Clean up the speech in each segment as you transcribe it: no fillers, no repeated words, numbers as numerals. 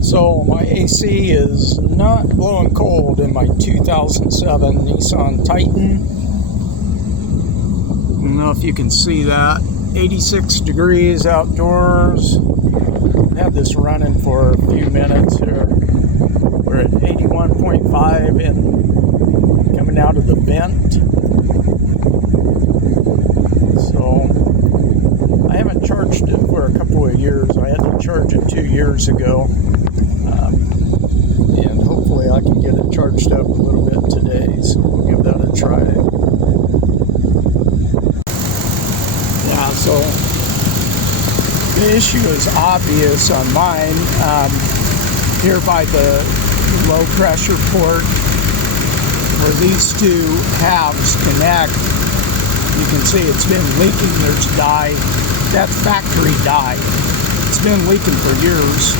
So my AC is not blowing cold in my 2007 Nissan Titan. I don't know if you can see that. 86 degrees outdoors. I've had this running for a few minutes here. We're at 81.5 and coming out of the vent. So I haven't charged it for a couple of years. I had to charge it 2 years ago. And hopefully I can get it charged up a little bit today. So we'll give that a try. Yeah, so the issue is obvious on mine. Here by the low pressure port where these two halves connect, you can see it's been leaking. There's dye. That's factory dye. It's been leaking for years,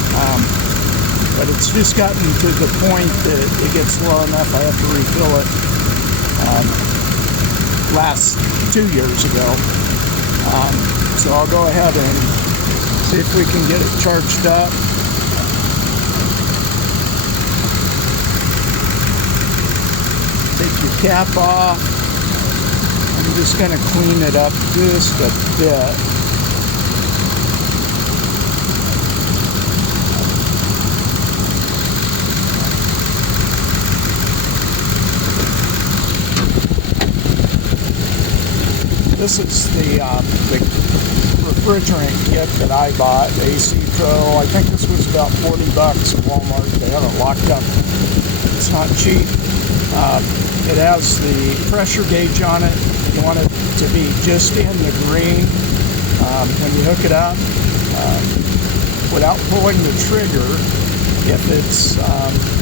but it's just gotten to the point that it gets low enough I have to refill it. Last 2 years ago. So I'll go ahead and see if we can get it charged up. Take your cap off. I'm just going to clean it up just a bit. This is the refrigerant kit that I bought, AC Pro. I think this was about $40 at Walmart. They have it locked up. It's not cheap. It has the pressure gauge on it. You want it to be just in the green when you hook it up. Without pulling the trigger, if it's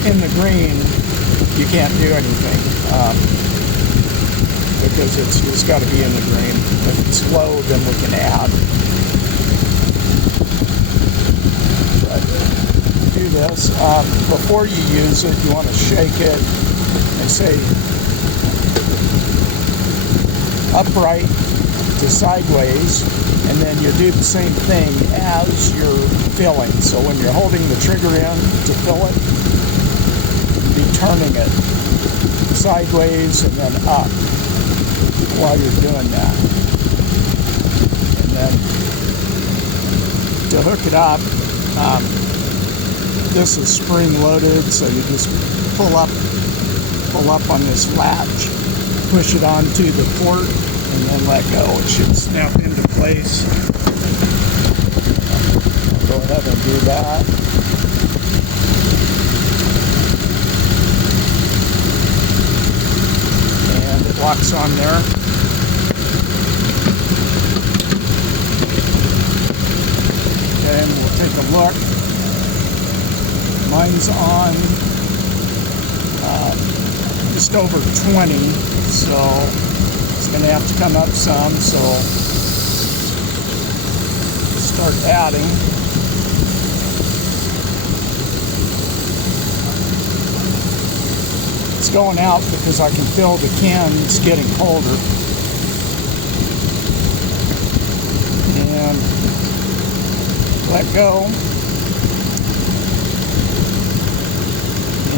in the green, you can't do anything. Because it's just got to be in the green. If it's low, then we can add. But do this. Before you use it, you want to shake it and say upright to sideways, and then you do the same thing as you're filling. So when you're holding the trigger in to fill it, be turning it sideways and then up while you're doing that. And then to hook it up, this is spring loaded, so you just pull up on this latch, push it onto the port, and then let go. It should snap into place. I'll go ahead and do that. And it locks on there. And we'll take a look. Mine's on just over 20, so it's going to have to come up some. So start adding. It's going out because I can feel the can. It's getting colder. And let go.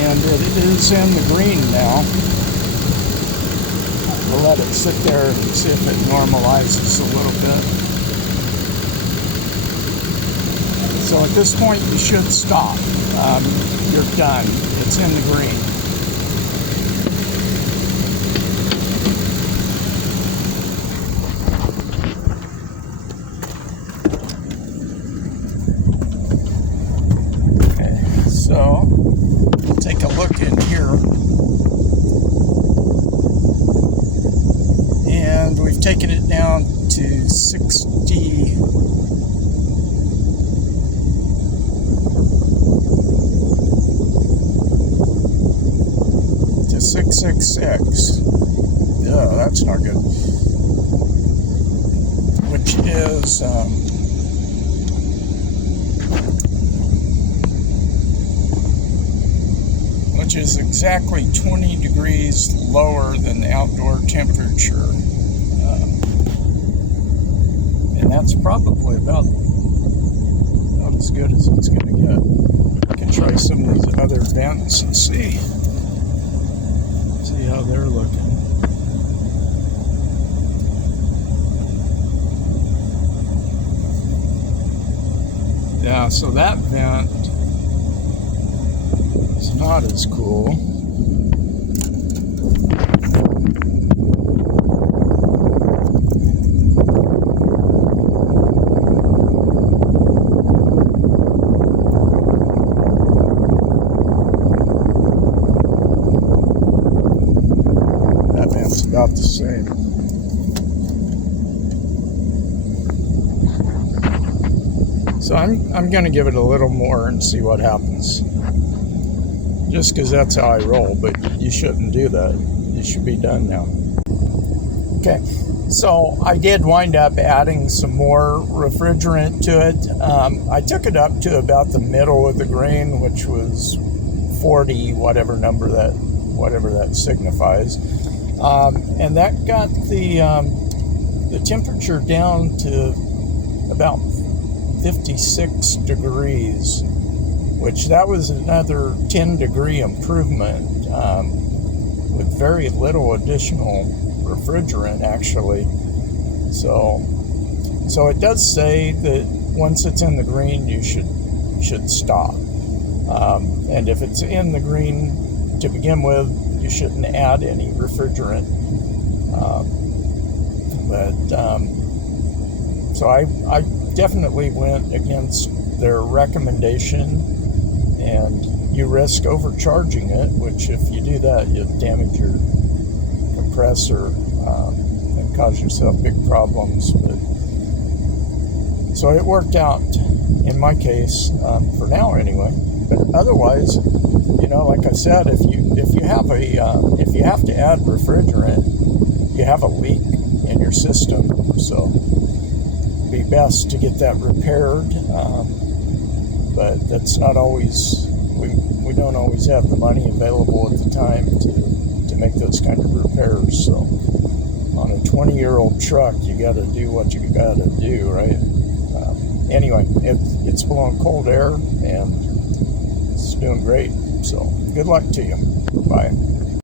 And it is in the green now. We'll let it sit there and see if it normalizes a little bit. So at this point you should stop. You're done. It's in the green. So, we'll take a look in here. And we've taken it down to 60. To 666. Yeah, that's not good. Which is, which is exactly 20 degrees lower than the outdoor temperature. And that's probably about as good as it's going to get. I can some of these other vents and see how they're looking. Yeah, so that vent is not as cool. That vent's about the same. So I'm going to give it a little more and see what happens. Just because that's how I roll, but you shouldn't do that. You should be done now. Okay, so I did wind up adding some more refrigerant to it. I took it up to about the middle of the grain, which was 40, whatever that signifies. And that got the temperature down to about 56 degrees, which that was another 10-degree improvement with very little additional refrigerant, actually. So it does say that once it's in the green, you should stop. And if it's in the green to begin with, you shouldn't add any refrigerant. So I definitely went against their recommendation, and you risk overcharging it, which if you do that, you damage your compressor and cause yourself big problems. But so it worked out in my case, for now anyway. But otherwise, like I said, if you have to add refrigerant, you have a leak in your system, so it'd be best to get that repaired. But that's not always, we don't always have the money available at the time to make those kind of repairs. So on a 20-year-old truck, you got to do what you got to do, right? Anyway, it's blowing cold air and it's doing great. So good luck to you. Bye.